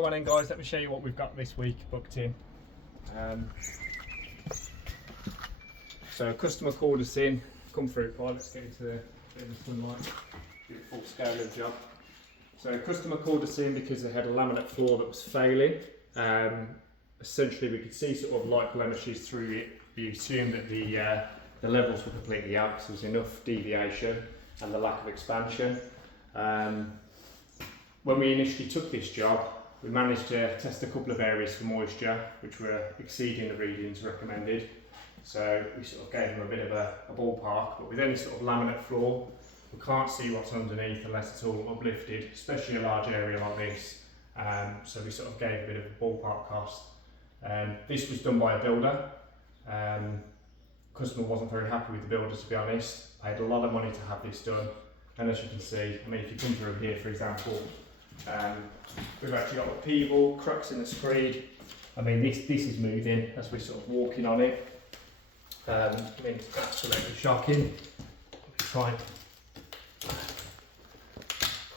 Come on in guys, let me show you what we've got this week booked in. So a customer called us in, come through, right, let's get into the sunlight, do a full scale of the job. So a customer called us in because they had a laminate floor that was failing. Essentially we could see sort of light blemishes through it. We assumed that the levels were completely out because there was enough deviation and the lack of expansion. When we initially took this job, we managed to test a couple of areas for moisture, which were exceeding the readings recommended. So we sort of gave them a bit of a ballpark, but with any sort of laminate floor, we can't see what's underneath unless it's all uplifted, especially a large area like this. So we sort of gave a bit of a ballpark cost. This was done by a builder. Customer wasn't very happy with the builder, to be honest. Paid a lot of money to have this done. And as you can see, I mean, if you come through here, for example, we've actually got a pinhole, cracks in the screed. I mean, this is moving as we're sort of walking on it. I mean, it's absolutely shocking. Try and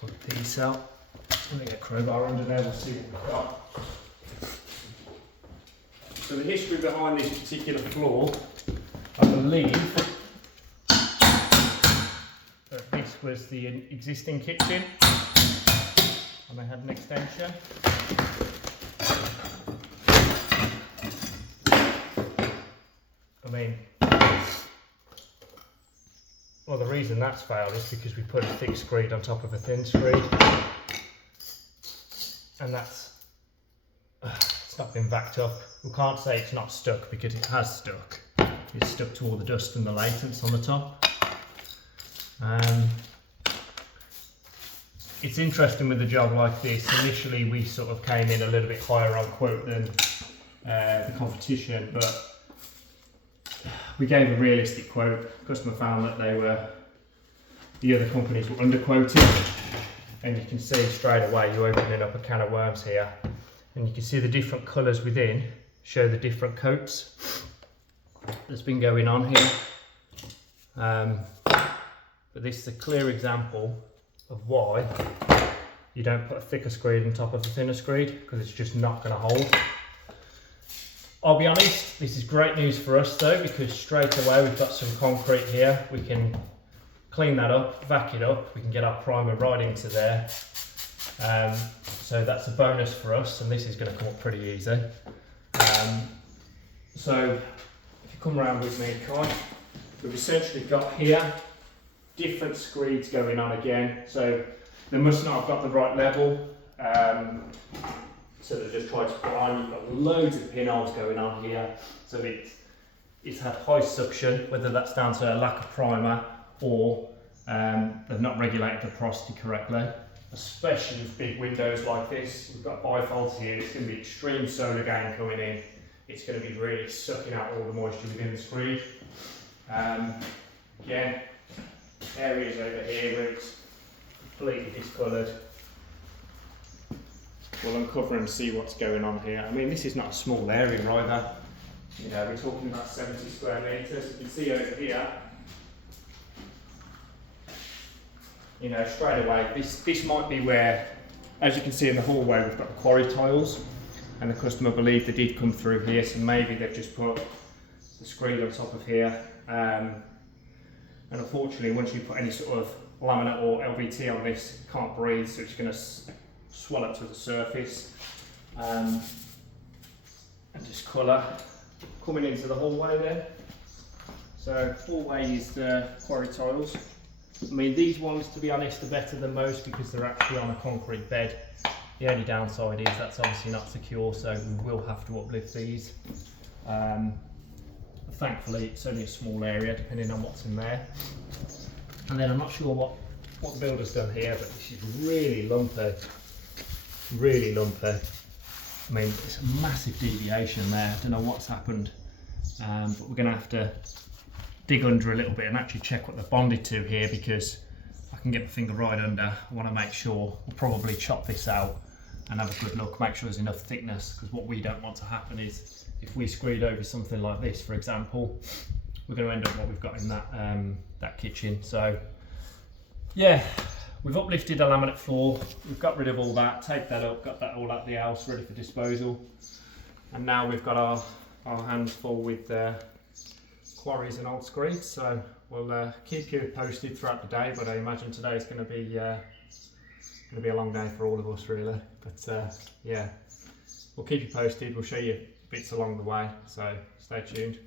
pull the piece out. I'm going to get a crowbar under there, we'll see what we've got. So the history behind this particular floor, I believe that this was the existing kitchen and they had an extension. I mean, well, the reason that's failed is because we put a thick screed on top of a thin screed, and that's it's not been backed up. We can't say it's not stuck because it has stuck. It's stuck to all the dust and the latents on the top. It's interesting with a job like this. Initially, we sort of came in a little bit higher on quote than the competition, but we gave a realistic quote. Customer found that the other companies were underquoted, and you can see straight away you're opening up a can of worms here, and you can see the different colours within show the different coats that's been going on here. But this is a clear example of why you don't put a thicker screed on top of a thinner screed, because it's just not going to hold. I'll be honest, this is great news for us though, because straight away we've got some concrete here. We can clean that up, vac it up, we can get our primer right into there. So that's a bonus for us, and this is going to come up pretty easy. So if you come around with me, Kai, we've essentially got here different screeds going on again. So they must not have got the right level. So they just tried to put on, you've got loads of pinholes going on here. So it's had high suction, whether that's down to a lack of primer or they've not regulated the porosity correctly. Especially with big windows like this, we've got bifolds here, it's going to be extreme solar gain coming in. It's going to be really sucking out all the moisture within the screed. Again, areas over here where it's completely discoloured. We'll uncover and see what's going on here. I mean, this is not a small area either. You know, we're talking about 70 square metres. You can see over here, you know, straight away, this might be where, as you can see in the hallway, we've got the quarry tiles, and the customer believed they did come through here, so maybe they've just put the screed on top of here. And unfortunately, once you put any sort of laminate or LVT on this, it can't breathe, so it's going to swell up to the surface and discolour. Coming into the hallway then. So hallway is the quarry tiles. I mean, these ones, to be honest, are better than most because they're actually on a concrete bed. The only downside is that's obviously not secure, so we will have to uplift these. Thankfully, it's only a small area depending on what's in there. And then I'm not sure what the builder's done here, but this is really lumpy. Really lumpy. I mean, it's a massive deviation there. I don't know what's happened, but we're going to have to dig under a little bit and actually check what they're bonded to here, because I can get my finger right under. I want to make sure. We'll probably chop this out and have a good look, make sure there's enough thickness, because what we don't want to happen is if we screed over something like this, for example, we're going to end up what we've got in that that kitchen. So yeah, we've uplifted a laminate floor, we've got rid of all that, taped that up, got that all at the house ready for disposal. And now we've got our hands full with quarries and old Screed, so we'll keep you posted throughout the day, but I imagine today's going to be a long day for all of us really. But yeah, we'll keep you posted, we'll show you bits along the way, so stay tuned.